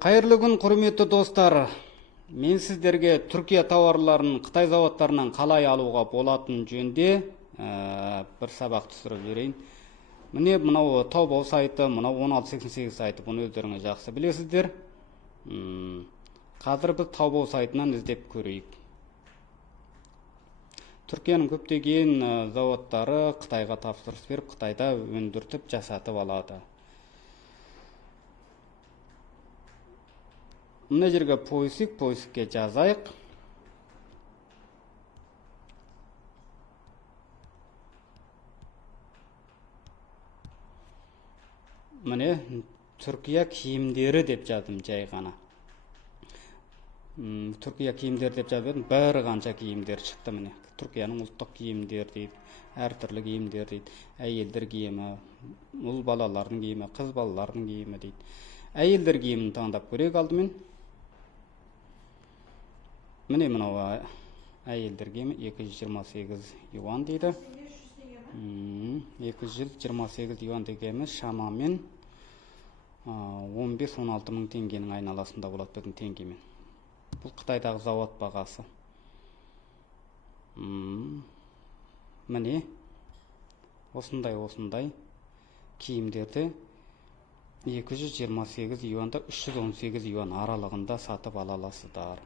Қайырлы күн, құрметті достар. Мен сіздерге Түркия тауарларын Қытай заводтарынан қалай алуға болатын жөнде бір сабақ түсіріп берейін. Міне мынау Taobao сайты, мынау 1688 сайты, бұны өздеріңіз жақсы білесіздер. Қазір біз Taobao сайтынан іздеп көрейік. Түркияның көптеген заводтары Қытайға тапсырыс беріп, Қытайда өндіртіп жасатып алады. Мына жерге поисікке жазайық. Міне Түркия киімдері деп жаздым жай ғана. Түркия киімдері деп жаздым, бір қанша киімдер шықты міне. Түркияның ұлттық киімдер дейді, әртүрлі киімдер дейді, әйелдер киімі, ұл балалардың киімі, қыз балалардың киімі дейді. Әйелдер киімін таңдап көрейік алдымен. Міне мынау әйелдер киімі 228 юан дейді. 228 юан дегеніміз шамамен 15-16 мың теңгенің айналасында болады біздің теңгемен. Бұл Қытайдағы завод бағасы. Міне осындай киімдерді 228 юанда 318 юан аралығында сатып ала аласыздар.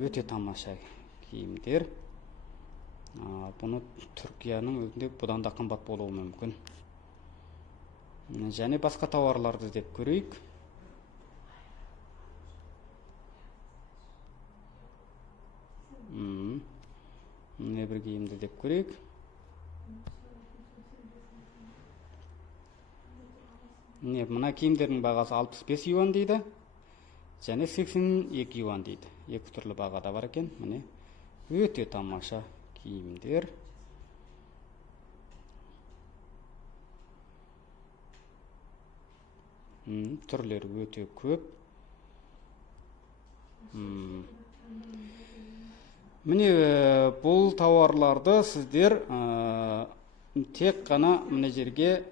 Өте тамаша киімдер. Бұны Түркияның өзінде бұдан да қымбат болуы мүмкін. Және басқа тауарларды іздеп көрейік. Міне бір киімді іздеп көрейік. Мына киімдердің бағасы 65 юан дейді. Және 82 юан дейді. Екі түрлі бағада бар екен. Міне өте тамаша киімдер. Түрлері өте көп. Міне бұл тауарларды сіздер тек қана мына жерге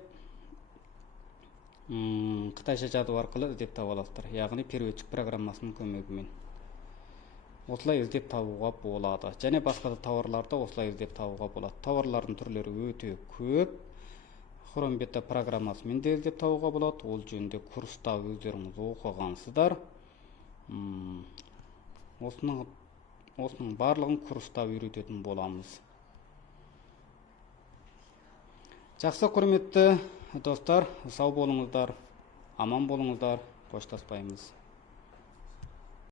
Қытайша жазу арқылы іздеп таба аласыздар. Яғни переводчик программасының көмегімен. Осылай іздеп табуға болады. Және басқа да тауарларды осылай іздеп табуға болады. Тауарлардың түрлері өте көп. Хромбета программасымен де іздеп табуға болады. Ол жөнінде курста өздеріңіз оқығансыздар. Осының барлығын курста үйрететін боламыз. Жақсы құрметті достар, сау болыңыздар, аман болыңыздар, қоштаспаймыз.